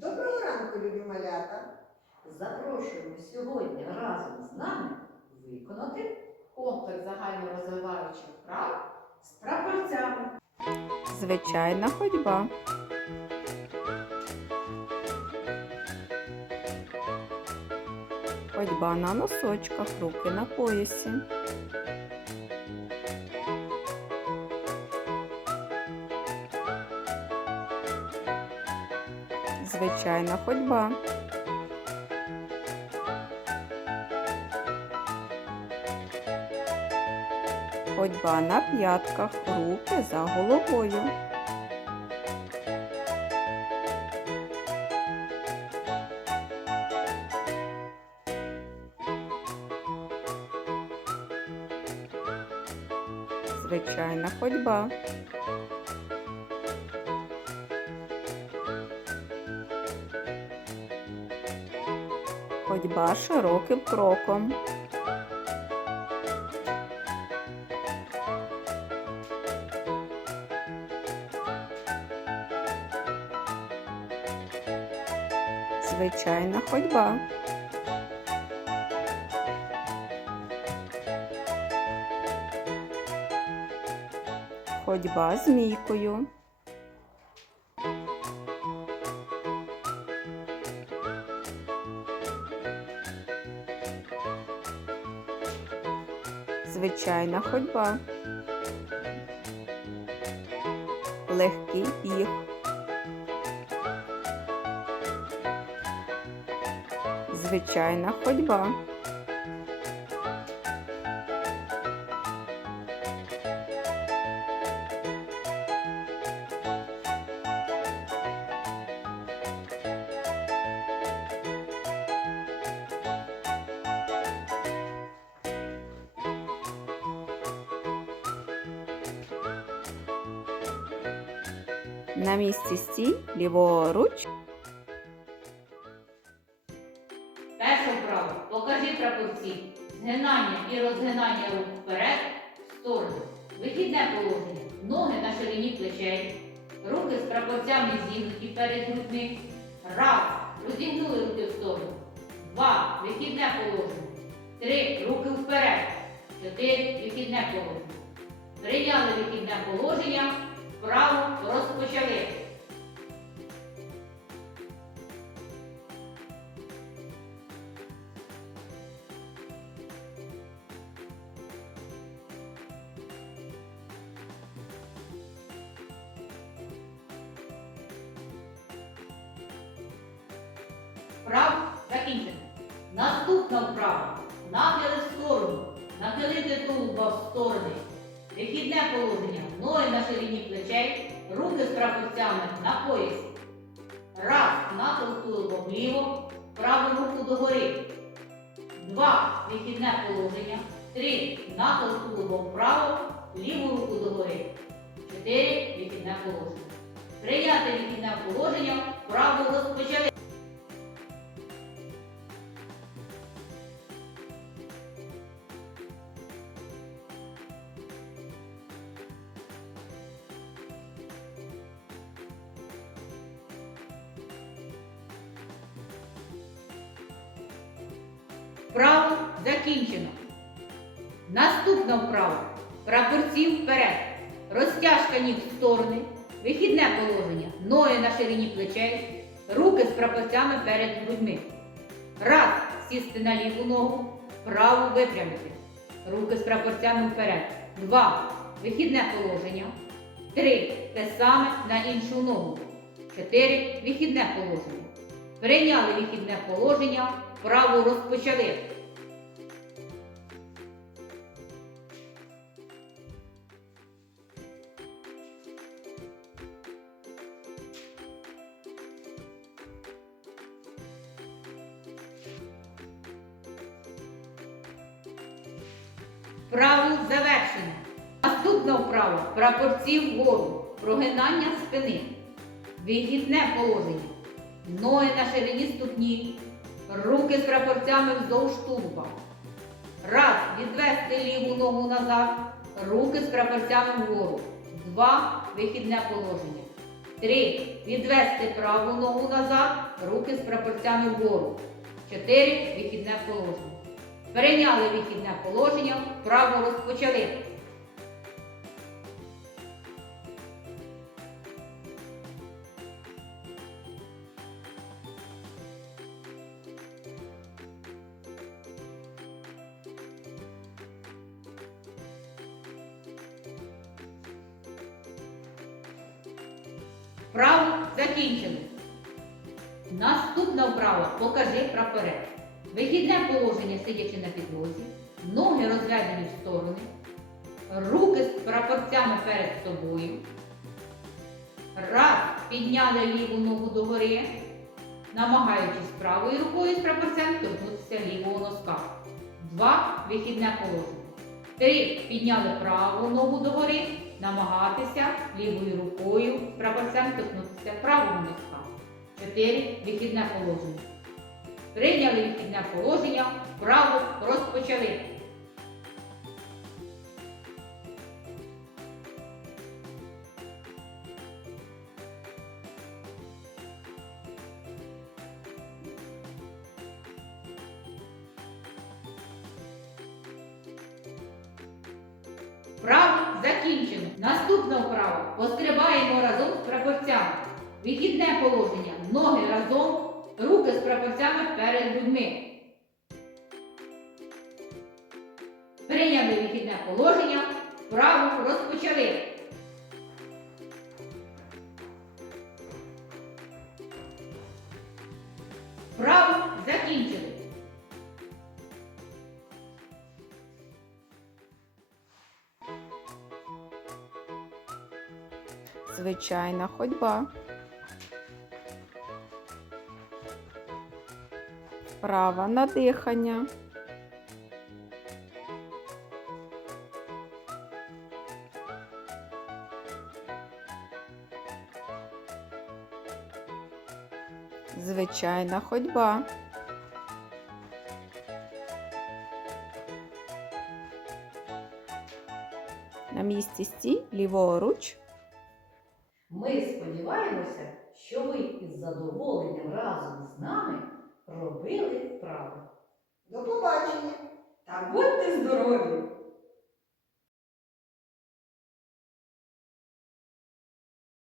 Доброго ранку, любі малята! Запрошуємо сьогодні разом з нами виконати комплекс загальнорозвиваючих вправ з прапорцями. Звичайна ходьба. Ходьба на носочках, руки на поясі. Звичайна ходьба. Ходьба на п'ятках, руки за головою. Звичайна ходьба. Ходьба широким кроком. Звичайна ходьба. Ходьба змійкою. Звичайна ходьба. Легкий біг. Звичайна ходьба. На місці стій ліворуч. Перше вправо. Покажи прапорці. Згинання і розгинання рук вперед, в сторону. Вихідне положення. Ноги на ширині плечей. Руки з прапорцями зігнуті перед грудьми. Раз. Розігнули руки в сторону. Два. Вихідне положення. Три. Руки вперед. Чотири. Вихідне положення. Прийняли вихідне положення. Вправо розпочали. Вправо закінчено. Наступна вправа. Нахили в сторону. Нахилити тулуба в сторони. Вихідне положення. Ноги на ширині плечей. Руки з прапорцями на поясі. Раз. Нахил тулуба вліво. Праву руку догори. Два. Вихідне положення. Три. Нахил тулуба вправо. Ліву руку догори. Чотири. Вихідне положення. Прийняти вихідне положення. Вправо розпочали. Вправо закінчено. Наступна вправа. Прапорці вперед. Розтяжка ніг в сторони. Вихідне положення. Ноги на ширині плечей. Руки з прапорцями перед грудьми. Раз. Сісти на ліву ногу. Праву випрямити. Руки з прапорцями вперед. Два. Вихідне положення. Три. Те саме на іншу ногу. Чотири. Вихідне положення. Прийняли вихідне положення. Вправу розпочали. Вправу завершено. Наступна вправа. Прапорці вгору. Прогинання спини. Вихідне положення. Ноги на ширині ступні. Руки з прапорцями вздовж тулуба. Раз. Відвести ліву ногу назад. Руки з прапорцями вгору. Два. Вихідне положення. Три. Відвести праву ногу назад, руки з прапорцями вгору. Чотири. Вихідне положення. Перейняли вихідне положення, вправо розпочали. Вправо закінчено. Наступна вправа покажи прапорець. Вихідне положення сидячи на підлозі, ноги розведені в сторони, руки з прапорцями перед собою. Раз, підняли ліву ногу догори, намагаючись правою рукою з прапорцем торкнутися лівого носка. Два, вихідне положення. Три, підняли праву ногу догори, намагатися лівою рукою прапорцем торкнутися правого носка. 4. Вихідне положення. Прийняли вихідне положення, вправо розпочали. Вправо закінчено. Наступна вправа. Пострибаємо разом з прапорцями. Вихідне положення. Ноги разом, руки з прапорцями перед людьми. Прийняли вихідне положення. Вправо розпочали. Звичайна ходьба. Вправа на дихання. Звичайна ходьба. На місці стій ліворуч. Ми сподіваємося, що ви із задоволенням разом з нами робили вправи. До побачення! Та будьте здорові!